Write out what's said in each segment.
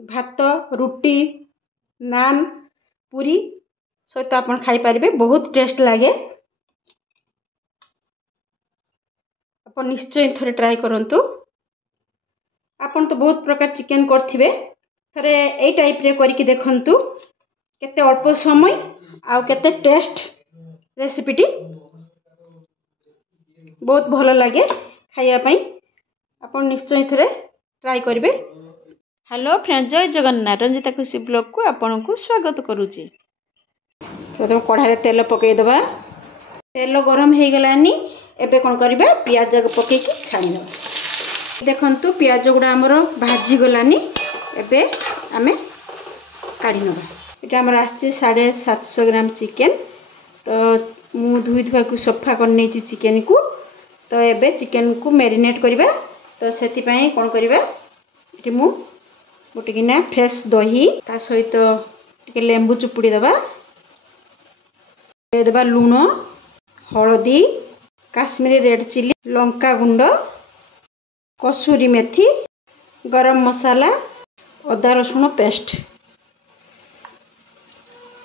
भात रुटी नान पूरी सहित आप खाई पारे बहुत टेस्ट लगे आप निश्चय थे ट्राए करंतु आपन तो बहुत प्रकार चिकन करथिबे थरे ए टाइप रे करके देखंतु केते अल्प समय आ केते टेस्ट रेसिपीटी बहुत भल लगे खाइया पई आपन निश्चय थे ट्राए करिवे। हेलो फ्रेंड जय जगन्नाथ रंजिता खुशी ब्लॉग को आपन को स्वागत करूची। प्रथम कढ़ाई तेल पकई दबा तेल गरम हो गलानी एबे कोन करबा प्याज पकई के छाणी देखंतु प्याज गुड़ा हमर भाजी गलानी एबे आमे काढ़ी नबा एटा हमर आछि 750 ग्राम चिकन तो मु धुई धुआ को सफा कर नेछि चिकन को तो एबे चिकन को मैरिनेट करबा तो सेति पई कोन करबा एटी मु गोटे किना फ्रेश दही ता सहित टिके लेंबू चुपुड़ी दबा दे दबा लूण हळदी काश्मीरी रेड चिली लंका गुंड कसूरी मेथी गरम मसाला अदा रसुण पेस्ट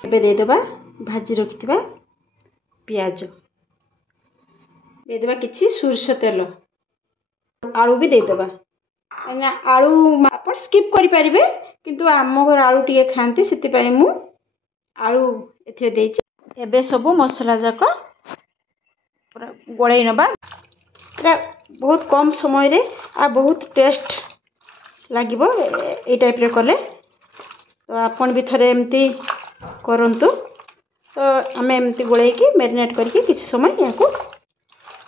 एबे दे दबा भाजी रखिथिबा प्याज दे दबा किछि सुरस तेल आलू भी दे दबा ना आलू आप स्किप करि परिबे किंतु आम घर आलू टिके खांती सेति पई मु आलू एथे देछि एबे सब मसला जाको पूरा गोळै नबा पूरा बहुत कम समय रे आ बहुत टेस्ट लागिबो ए टाइप रे कले तो आपन भी थरे एमती करंतु तो आमे एमती गोळै की मैरिनेट करके किछि समय याको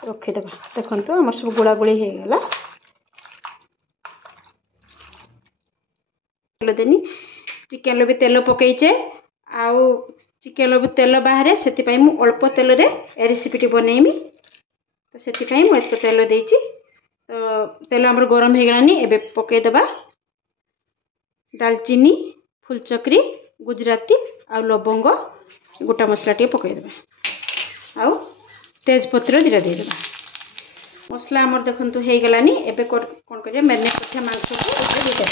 रखि देबा देखंतु हमर सब गोळा गोळी हे गेला तेल देनी चिकन भी तेल पकईचे आउ चिकन भी तेल बाहर से मु अल्प तेल रे रेसिपीटी बनईमी तो से मुझे तेल देती तो तेल आमर गरम हो गलानी एबे पकई दबा दालचीनी फुलचक्री गुजराती आ लवंग गोटा मसला टे पकई दबा आउ तेजपत्र दीटा दे दबा मसला आमर देखंतु हो गलानी एबे कोन करिया मैरिनेट करथिया मांस को दीटा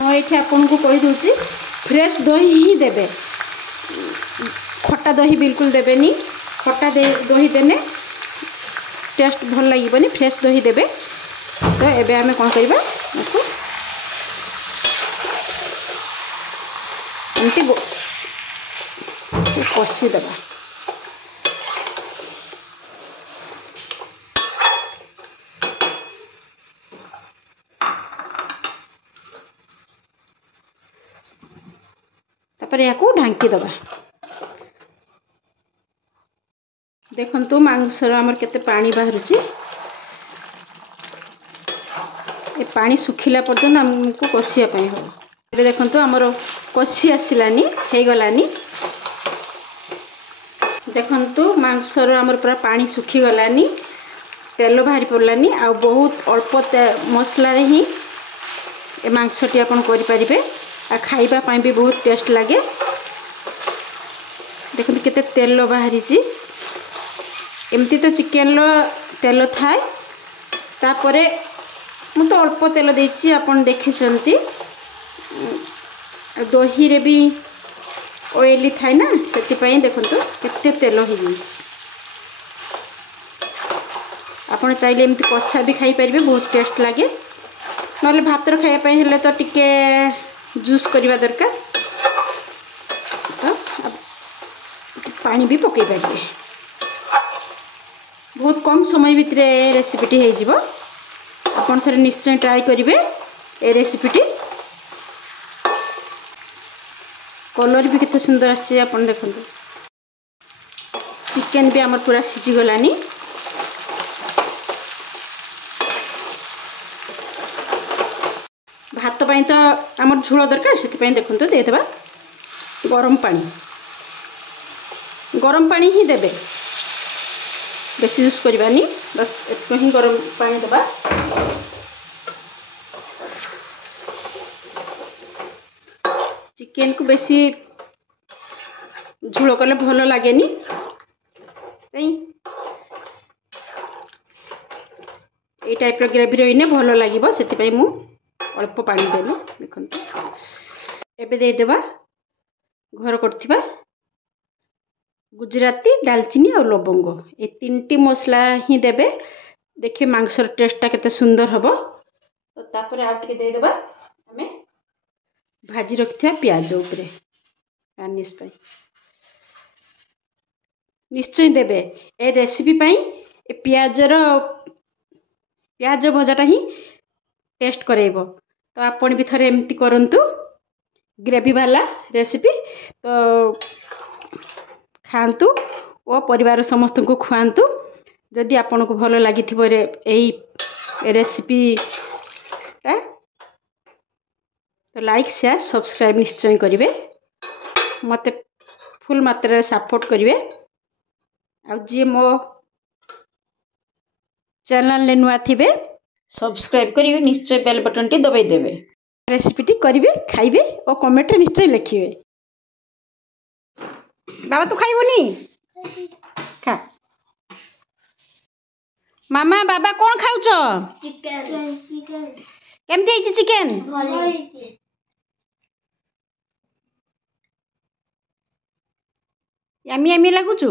ये आपन को कही दूची फ्रेश दही ही देबे खट्टा दही बिल्कुल देबेनी खट्टा दही देने टेस्ट भल लगे फ्रेश दही देबे तो एबे आमे कोन करबा इसको एमती कषि देबा तापर याको ढांकी दबा देखंतु मांसर हमर केते पानी बाहरुची ए पानी सुखिला पर्यंत हमको कषिया पई हो एबे देखंतु हमर कषि आसिलानी हे गलानी देखंतु मांसर हमर पूरा पानी सुखी गलानी तेल बाहरी पड़लानी आ बहुत अल्प मसला रे ही ए मांसटी आपण करि परिबे आ खाइबा पाई भी बहुत टेस्ट लगे देखते केते तेल बाहरी एमती तो चिकन तेल थाए तापरे मु तो अल्प तेल देछि आपण देखिसंती दही रे भी ऑयली थाए ना सेति पई देखंतु केते तेल हो गई आपण चाहिले एमती कषा भी खाई परिबे बहुत टेस्ट लगे नले भात रो खाया पई हेले तो टिके जूस करवा दरकार तो पानी भी पकई पारे बहुत कम समय भितर रेसिपीटी हो जिवो आपन थरे निश्चय ट्राई करिवे ए रेसिपीटी कलर भी कितना सुंदर आछे आपन देखंतु चिकन भी हमर पूरा सिझी गलानी भात पाई तो आमर झोल दरकार से देखते दे देबा गरम पानी ही देबे बेसी यूज करबानी बस एतको ही गरम पानी देबा चिकन को बेसी झोल कले भल लागेनी ये टाइप ग्रेवी रही भल लगे से मु अल्प पानी देली देखो एबे देदेबा घर करथिबा गुजराती दालचीनी और लवंग ये 3टी मसला ही देबे देखिए मांसर टेस्टा केते सुंदर हबो। तो तापर आउ टिके देदेबा हमें भाजी रखिथिबा प्याज उपरे गार्निश पाई निश्चय देबे ए रेसिपी पाई ए प्याज भजाटा ही टेस्ट करेइबो। तो आपण भी थरे एमती करंतु ग्रेवी वाला रेसिपी तो खातु और परिवार समस्त को खुआतु। जदि आपन को भल लगी रेसिपी तो लाइक शेयर सब्सक्राइब निश्चय करेंगे मत फुल मात्रा सपोर्ट करेंगे। जी मो चैनल नुआ थे सब्सक्राइब करेंगे निश्चय बेल बटन टी दबाई देवे रेसिपी टी करेंगे खाइबे और कमेंट निश्चय लिखिए। बाबा तू खाइबुनी खा मामा बाबा कौन खाऊच केमती चिकेन यामी यामी लगुचु।